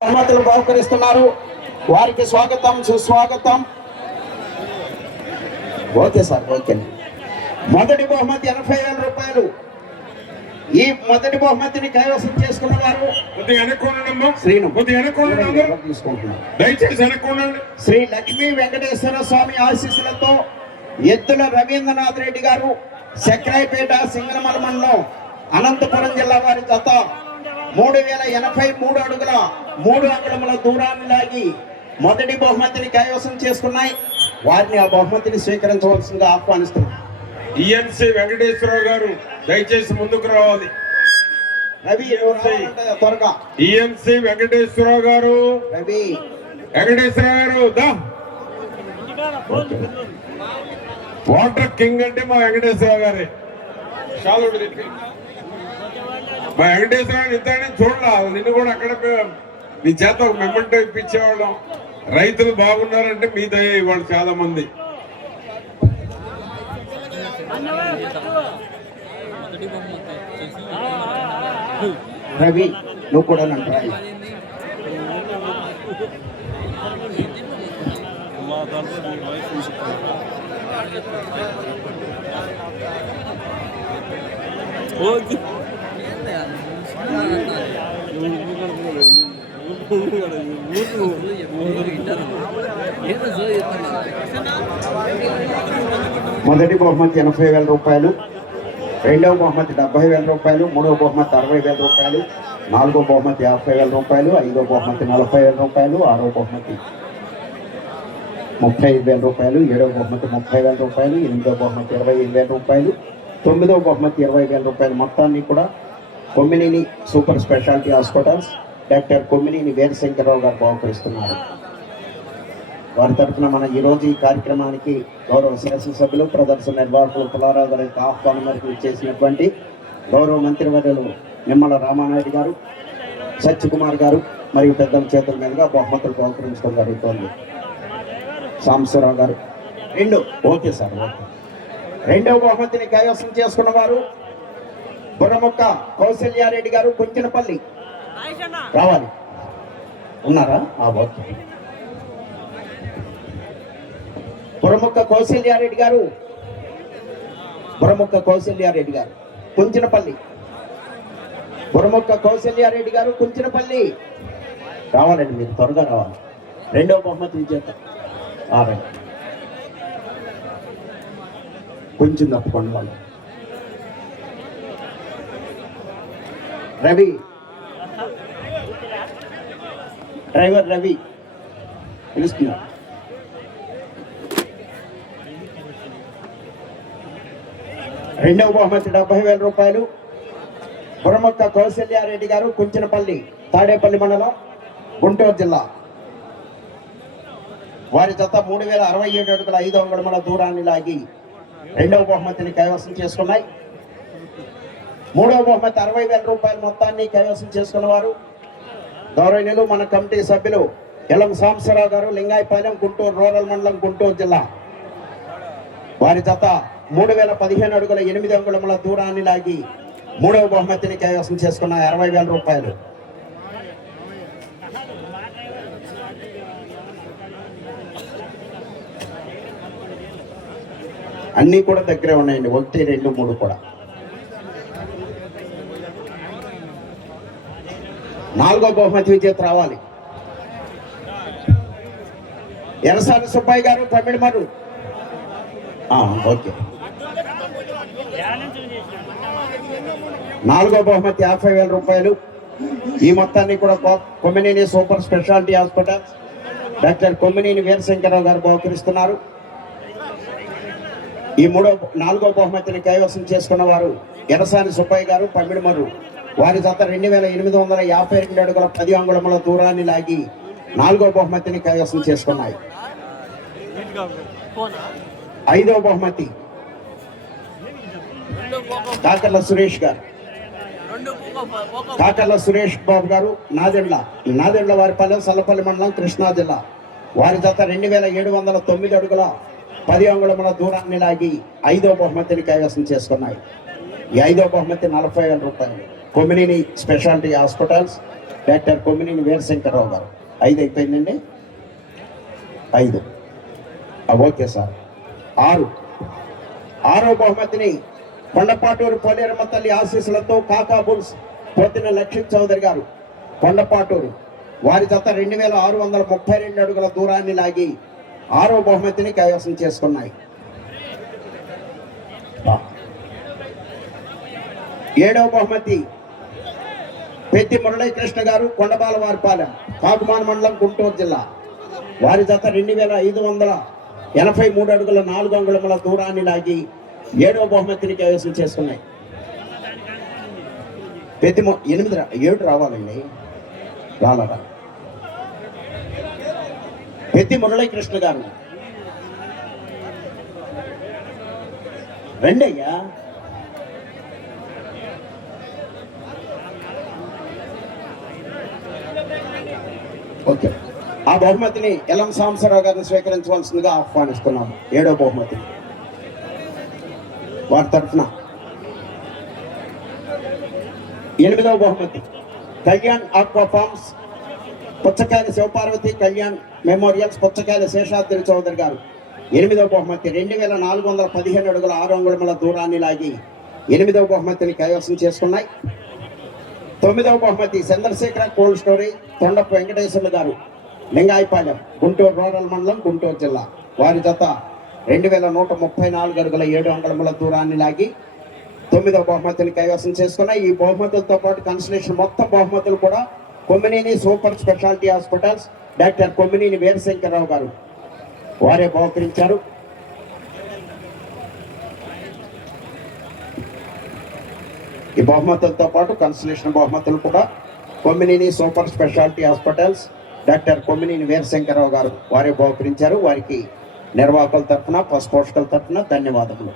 బహుమతులు బహుకరిస్తున్నారు. వారికి స్వాగతం సుస్వాగతం. Okay sir, okay. మొదటి బహుమతి 80,000 రూపాయలు. ఈ మొదటి బహుమతిని కైవసం చేసుకున్న వారు శ్రీ లక్ష్మీ వెంకటేశ్వర స్వామి ఆశీస్సులతో ఎద్దుల రవీంద్రనాథ్ రెడ్డి గారు, సెక్రాయిపేట, సింగనమల మండలం, అనంతపురం జిల్లా వారి జత 3083 అడుగుల 3 అంగుళముల దూరాన్ని లాగి మొదటి బహుమతిని కైవసం చేసుకున్నాయి. వారిని ఆ బహుమతిని స్వీకరించవలసిందిగా ఆహ్వానిస్తున్నాం. ఈఎన్సి వెంకటేశ్వరరావు గారు దయచేసి ముందుకు రావాలి. రవి త్వరగా. ఈఎన్సి వెంకటేశ్వరరావు గారు, రవి వెంకటేశ్వరరావు గారు దా. వాటర్ కింగ్ అంటే మా వెంకటేశ్వరరావు గారే. మా వెంకటేశ్వరరావు ఇంతనే చూడాల, నిన్ను కూడా అక్కడ నీ చేత ఒక మెమెంటో ఇప్పించేవాళ్ళం. రైతులు బాగున్నారంటే మీ దయ ఇవాళ చాలా మంది. రవి నువ్వు కూడా మొదటి బహుమతి 80,000 రూపాయలు, రెండవ బహుమతి 70,000 రూపాయలు, మూడవ బహుమతి 60,000 రూపాయలు, నాలుగో బహుమతి 50,000 రూపాయలు, ఐదో బహుమతి 40,000 రూపాయలు, ఆరో బహుమతి 35,000 రూపాయలు, ఏడవ బహుమతి 30,000 రూపాయలు, ఎనిమిదో బహుమతి 25,000 రూపాయలు, తొమ్మిదవ బహుమతి 20,000 రూపాయలు. మొత్తాన్ని కూడా Kommineni super speciality hospitals doctor Kommineni Veerashankararao garu బహుకరిస్తున్నారు. వారి తరఫున మన ఈరోజు ఈ కార్యక్రమానికి గౌరవ శాసనసభ్యులు, ప్రదర్శన నిర్వాహకులు పుల్లారావు గారి ఆహ్వానం మేరకు చేసినటువంటి గౌరవ మంత్రివర్యులు నిమ్మల రామానాయుడు గారు, సత్యకుమార్ గారు మరియు పెద్దల చేతుల మీదుగా బహుమతులు బహుకరించడం జరుగుతోంది. సాంబశివరావు గారు ఓకే సార్, ఓకే. రెండవ బహుమతిని కైవసం చేసుకున్న వారు బుర్రముక్క కౌశల్యారెడ్డి గారు, కుంచినపల్లి. రావాలి, ఉన్నారా? ఓకే. బుర్రముక్క కౌశల్యారెడ్డి గారు, బుర్రముక్క కౌశల్యారెడ్డి గారు, కుంచినపల్లి. బుర్రముక్క కౌశల్యారెడ్డి గారు, కుంచినపల్లి. రావాలండి, మీరు త్వరగా రావాలి. రెండవ బహుమతి విజేత కొంచెం తప్పకుండా వాళ్ళు. రవి, డ్రైవర్ రవి పిలుస్తున్నా. రెండవ బహుమతి 70,000 రూపాయలు. బుర్రముక్క కౌశల్యారెడ్డి గారు, కుంచినపల్లి, తాడేపల్లి మండలం, గుంటూరు జిల్లా. వారి జత 3,067 అడుగుల 5 అంగుళముల దూరాన్ని లాగి రెండవ బహుమతిని కైవసం చేసుకున్నాయి. మూడవ బహుమతి 60,000 రూపాయల మొత్తాన్ని కైవసం చేసుకున్న వారు గౌరవనీయులు మన కమిటీ సభ్యులు ఎలం సాంబశివరావు గారు, లింగాయపాలెం, గుంటూరు రూరల్ మండలం, గుంటూరు జిల్లా. వారి జత 3,015 అడుగుల 8 అంగుళముల దూరాన్ని లాగి మూడవ బహుమతిని కైవసం చేసుకున్న 60,000 రూపాయలు. అన్నీ కూడా దగ్గరే ఉన్నాయండి, 1, 2, 3 కూడా. నాలుగో బహుమతి విజేత రావాలి. ఎరసాని సుబ్బయ్య గారు, తమిళమరు. ఓకే. నాలుగో బహుమతి 50,000 రూపాయలు. ఈ మొత్తాన్ని కూడా Kommineni super speciality hospital doctor Kommineni Veerashankararao garu బహుకరిస్తున్నారు. ఈ నాలుగో బహుమతిని కైవసం చేసుకున్న వారు ఎరసాని సుబ్బయ్య గారు, పమిడిమరు. వారి జత 2,852 అడుగుల 10 అంగుళముల దూరాన్ని లాగి నాలుగో బహుమతిని కైవసం చేసుకున్నాయి. ఐదవ బహుమతి కాకర్ల సురేష్ గారు, కాకర్ల సురేష్ బాబు గారు, నాదెండ్ల వారిపల్లెం, సల్లపల్లి మండలం, కృష్ణా జిల్లా. వారి జత 2,709 అడుగుల 10 అంగుళముల దూరాన్ని లాగి ఐదవ బహుమతిని కైవసం చేసుకున్నాయి. ఈ ఐదవ బహుమతి 40,000 రూపాయలు. Kommineni speciality hospitals doctor Kommineni Veerashankarrao garu. 5 అయిపోయిందండి. 5. Okay sir. 6. 6వ బహుమతిని కొండపాటూరు పోలేరమ్మ తల్లి ఆశీస్సులతో కాకా బుల్స్ పోతిన లక్ష్మీ చౌదరి గారు కొండపాటూరు వారి జత 2632 అడుగుల దూరాన్ని లాగి 6వ బహుమతిని కైవసం చేసుకున్నాయి. 7వ బహుమతి పెద్ది మురళీకృష్ణ గారు కొండబాలవారిపాలెం కాకుమాన మండలం గుంటూరు జిల్లా వారి జత 2583 అడుగుల 4 అంగుళముల దూరాన్ని లాగి 7వ బహుమతిని కైవసం చేసుకున్నాయి. పెద్ది 7 రావాలండి, రాలరా. పెద్ది మురళీకృష్ణ గారు రెండయ్యా. ఓకే, ఆ బహుమతిని ఎల్ఎం సాంబశివరావు గారిని స్వీకరించవలసిందిగా ఆహ్వానిస్తున్నాము. 7వ బహుమతి వారి తరఫున. 8వ బహుమతి Kalyan aqua farms Puchakayala Sivaparvathi Kalyan memorials Puchakayala Seshadri Chowdary garu 8వ బహుమతి 2415 అడుగుల 6 అంగుళముల దూరాన్ని లాగి 8వ బహుమతిని కైవసం చేసుకున్నాయి. 9వ బహుమతి చంద్రశేఖర కోల్డ్ స్టోరీ తొండపు వెంకటేశ్వర్లు గారు లింగాయపాలెం గుంటూరు రూరల్ మండలం గుంటూరు జిల్లా వారి జత 2134 అడుగుల 7 అంగుళముల దూరాన్ని లాగి 9వ బహుమతిని కైవసం చేసుకున్నాయి. ఈ బహుమతులతో పాటు కన్సలేషన్ మొత్తం బహుమతులు కూడా Kommineni super speciality hospitals doctor Kommineni Veerashankarrao garu వారే బహుకరించారు. ఈ బహుమతులతో పాటు కన్సలేషన్ బహుమతులు కూడా Kommineni super speciality hospitals doctor Kommineni Veerashankarrao garu వారే బహుకరించారు. వారికి నిర్వాహకుల తరఫున పశు పోషకుల తరఫున ధన్యవాదములు.